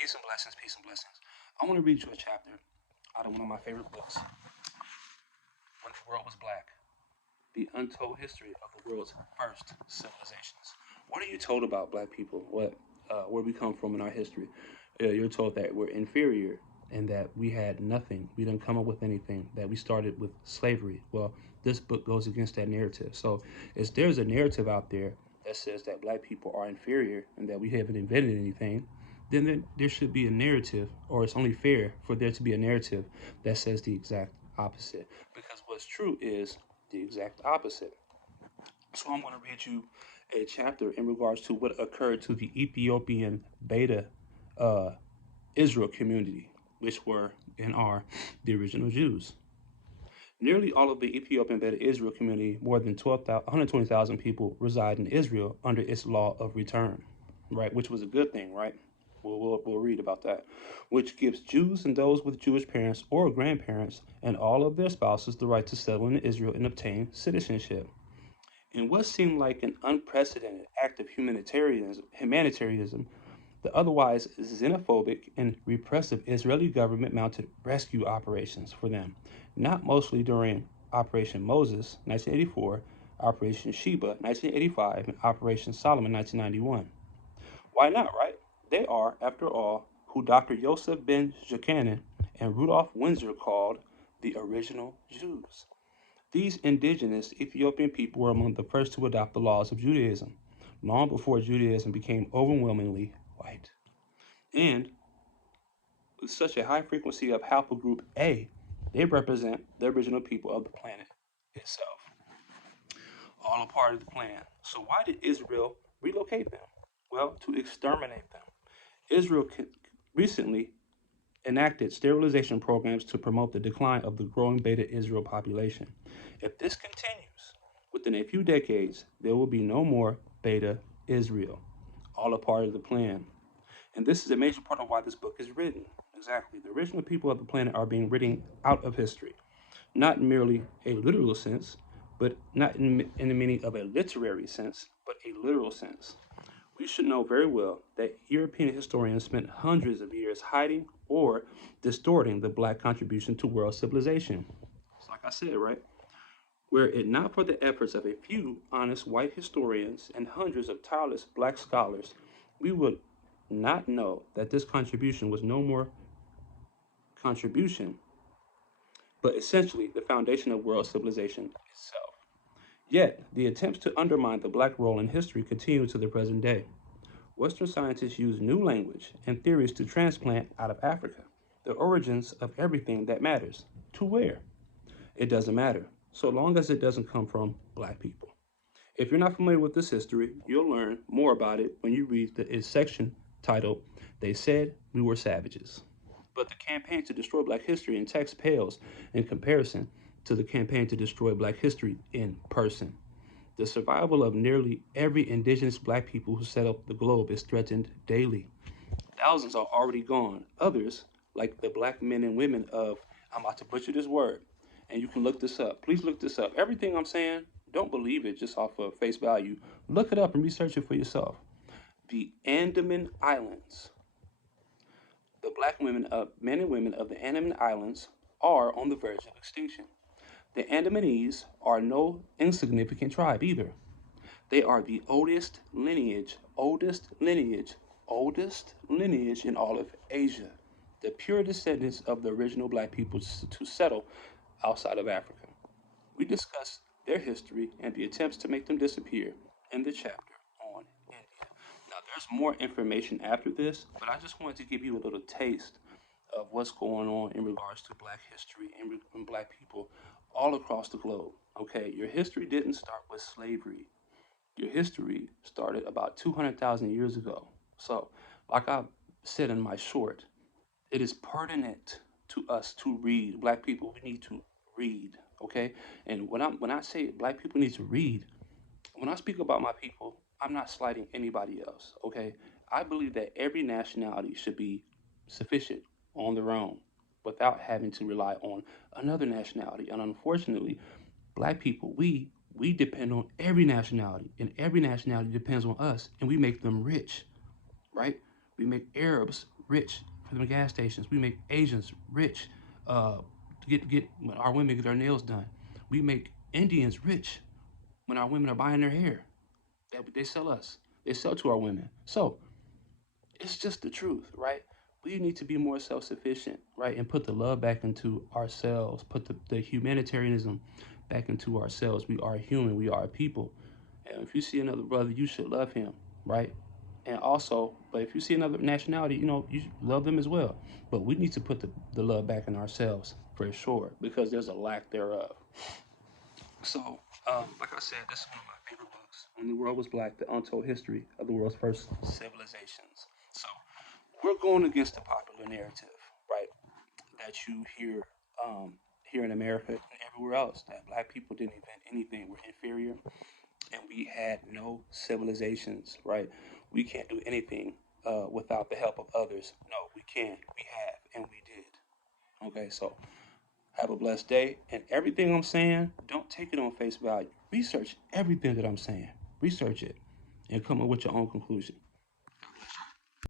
Peace and blessings, peace and blessings. I want to read you a chapter out of one of my favorite books, When the World Was Black, The Untold History of the World's First Civilizations. What are you told about black people? Where we come from in our history? You're told that we're inferior and that we had nothing. We didn't come up with anything, that we started with slavery. Well, this book goes against that narrative. So there's a narrative out there that says that black people are inferior and that we haven't invented anything, then there should be a narrative, or it's only fair for there to be a narrative that says the exact opposite. Because what's true is the exact opposite. So I'm going to read you a chapter in regards to what occurred to the Ethiopian Beta uh, Israel community, which were and are the original Jews. Nearly all of the Ethiopian Beta Israel community, more than 120,000 people, reside in Israel under its law of return, right? Which was a good thing, right? We'll read about that, which gives Jews and those with Jewish parents or grandparents and all of their spouses the right to settle in Israel and obtain citizenship. In what seemed like an unprecedented act of humanitarianism, the otherwise xenophobic and repressive Israeli government mounted rescue operations for them, not mostly during Operation Moses, 1984, Operation Sheba, 1985, and Operation Solomon, 1991. Why not, right? They are, after all, who Dr. Yosef ben Jochannan and Rudolf Windsor called the original Jews. These indigenous Ethiopian people were among the first to adopt the laws of Judaism, long before Judaism became overwhelmingly white. And with such a high frequency of haplogroup A, they represent the original people of the planet itself, all a part of the plan. So why did Israel relocate them? Well, to exterminate them. Israel recently enacted sterilization programs to promote the decline of the growing Beta Israel population. If this continues, within a few decades, there will be no more Beta Israel, all a part of the plan. And this is a major part of why this book is written. Exactly. The original people of the planet are being written out of history, not merely a literal sense, but not in the meaning of a literary sense, but a literal sense. We should know very well that European historians spent hundreds of years hiding or distorting the black contribution to world civilization. It's like I said, right? Were it not for the efforts of a few honest white historians and hundreds of tireless black scholars, we would not know that this contribution was no more contribution, but essentially the foundation of world civilization itself. Yet, the attempts to undermine the black role in history continue to the present day. Western scientists use new language and theories to transplant out of Africa the origins of everything that matters. To where? It doesn't matter, so long as it doesn't come from black people. If you're not familiar with this history, you'll learn more about it when you read its section titled, They Said We Were Savages. But the campaign to destroy black history in text pales in comparison to the campaign to destroy black history in person. The survival of nearly every indigenous black people who set up the globe is threatened daily. Thousands are already gone. Others, like the black men and women of, I'm about to butcher this word, and you can look this up. Please look this up. Everything I'm saying, don't believe it just off of face value. Look it up and research it for yourself. The Andaman Islands. The men and women of the Andaman Islands are on the verge of extinction. The Andamanese are no insignificant tribe either. They are the oldest lineage in all of Asia, the pure descendants of the original black people to settle outside of Africa. We discuss their history and the attempts to make them disappear in the chapter on India. Now, there's more information after this, but I just wanted to give you a little taste of what's going on in regards to black history and black people all across the globe. Okay, your history didn't start with slavery. Your history started about 200,000 years ago. So, like I said in my short, it is pertinent to us to read. Black people, we need to read, okay? And when I say black people need to read, when I speak about my people, I'm not slighting anybody else, okay? I believe that every nationality should be sufficient on their own without having to rely on another nationality. And unfortunately, black people, we depend on every nationality, and every nationality depends on us, and we make them rich, right? We make Arabs rich for the gas stations. We make Asians rich to get when our women get their nails done. We make Indians rich when our women are buying their hair. They sell us. They sell to our women. So it's just the truth, right? We need to be more self-sufficient, right? And put the love back into ourselves, put the humanitarianism back into ourselves. We are human, we are people. And if you see another brother, you should love him, right? And also, but if you see another nationality, you should love them as well. But we need to put the love back in ourselves for sure, because there's a lack thereof. So, like I said, this is one of my favorite books. When the World Was Black, The Untold History of the World's First Civilizations. So, we're going against the popular narrative, right? That you hear here in America and everywhere else, that black people didn't invent anything, we're inferior, and we had no civilizations, right? We can't do anything without the help of others. No, we can, we have, and we did. Okay, so have a blessed day. And everything I'm saying, don't take it on face value. Research everything that I'm saying. Research it and come up with your own conclusion.